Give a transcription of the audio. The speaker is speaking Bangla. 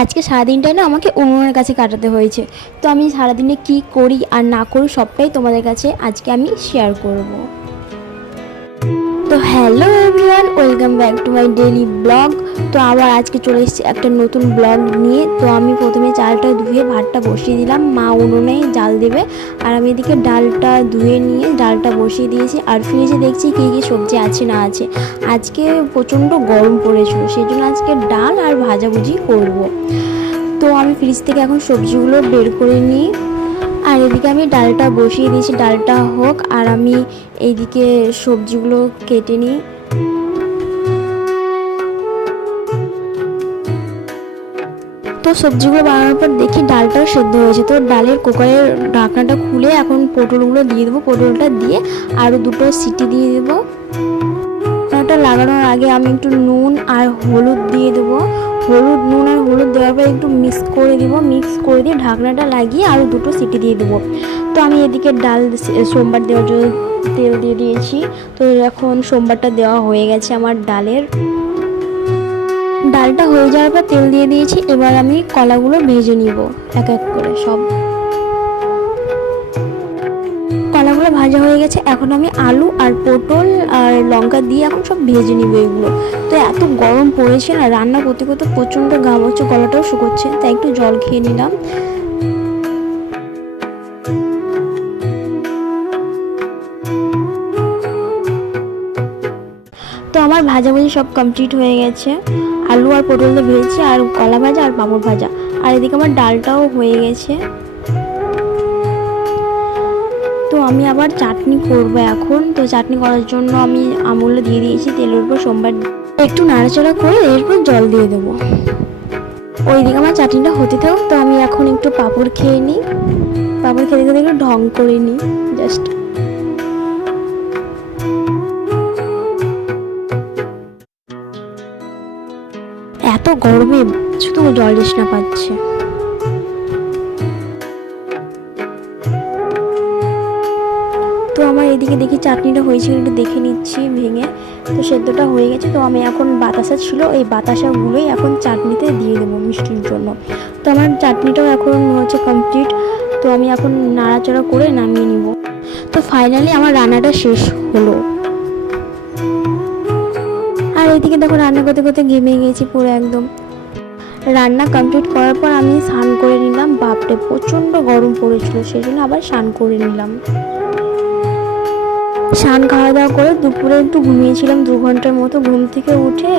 আজকে সারাদিনটাই না আমাকে উনুনের কাছে কাটাতে হয়েছে। তো আমি সারাদিনে কি করি আর না করি সবটাই তোমাদের কাছে আজকে আমি শেয়ার করব। তো hello everyone, welcome back to my daily blog. তো আবার আজকে চলে এসেছি একটা নতুন ব্লগ নিয়ে। তো আমি প্রথমে চালটা ধুয়ে ভাতটা বসিয়ে দিলাম, মা উনুনে জাল দেবে, আর আমি এদিকে ডালটা ধুয়ে নিয়ে ডালটা বসিয়ে দিয়েছি। আর ফ্রিজে দেখছি কী কী সবজি আছে না আছে। আজকে প্রচণ্ড গরম পড়েছিল, সেই জন্য আজকে ডাল আর ভাজাভুজি করব। তো আমি ফ্রিজ থেকে এখন সবজিগুলো বের করে নিই, আর এদিকে আমি ডালটা বসিয়ে দিয়েছি, ডালটা হোক আর আমি এইদিকে সবজিগুলো কেটে নিই। তো সবজিগুলো বানানোর পর দেখি ডালটাও সেদ্ধ হয়েছে। তো ডালের কুকারের ঢাকনাটা খুলে এখন পটলগুলো দিয়ে দেবো, পটলটা দিয়ে আরও দুটো সিটি দিয়ে দেবো। ঢাকনাটা লাগানোর আগে আমি একটু নুন আর হলুদ দিয়ে দেবো। নুন আর হলুদ দেওয়ার পর একটু মিক্স করে দিয়ে ঢাকনাটা লাগিয়ে আরও দুটো সিটি দিয়ে দেবো। তো আমি এদিকে ডাল সোমবার দেওয়ার জন্য তেল দিয়ে দিয়েছি। তো এখন সোমবারটা দেওয়া হয়ে গেছে আমার ডালটা হয়ে যাওয়ার পর তেল দিয়ে দিয়েছি। এবার আমি কলাগুলো ভেজে নিব এক এক করে সব। কলাগুলো ভাজা হয়ে গেছে, এখন আমি আলু আর পটল আর লঙ্কা দিয়ে এখন সব ভেজে নিব এগুলো। তো এত গরম পড়েছে না, রান্না করতে করতে প্রচণ্ড ঘাম হচ্ছে, গলাটাও শুকোচ্ছে, তাই একটু জল খেয়ে নিলাম। তো আমার ভাজাভুজি সব কমপ্লিট হয়ে গেছে, আলু আর পটলটা ভেজেছি, আর কলা ভাজা আর পাঁপড় ভাজা, আর এদিকে আমার ডালটাও হয়ে গেছে। তো আমি আবার চাটনি করব এখন। তো চাটনি করার জন্য আমি আমুল দিয়ে দিয়েছি তেলের উপর, সোমবার একটু নাড়াচাড়া করে এরপর জল দিয়ে দেবো। ওইদিকে আমার চাটনিটা হতে থাকুক। তো আমি এখন একটু পাঁপড় খেয়ে নিই, পাঁপড় খেতে খেতে একটু ঢং করে নিই জাস্ট। এত গরমে শুধু জল তৃষ্ণা পাচ্ছে। তো আমার এদিকে দেখি চাটনিটা হয়েছিল, একটু দেখে নিচ্ছি ভেঙে। তো সেদ্ধটা হয়ে গেছে। তো আমি এখন বাতাসা ছিল, এই বাতাসাগুলোই এখন চাটনিতে দিয়ে দেবো মিষ্টির জন্য। তো আমার চাটনিটাও এখন হচ্ছে কমপ্লিট। তো আমি এখন নাড়াচাড়া করে নামিয়ে নিব। তো ফাইনালি আমার রান্নাটা শেষ হলো। আর এইদিকে দেখো রান্না করতে করতে ঘেমে গেছি পুরো একদম। রান্না কমপ্লিট করার পর আমি স্নান করে নিলাম। বাপরে প্রচণ্ড গরম পড়েছিল, সেই জন্য আবার স্নান করে নিলাম। স্নান খাওয়া দাওয়া করে দুপুরে একটু ঘুমিয়েছিলাম 2 ঘন্টার মতো। ঘুম থেকে উঠে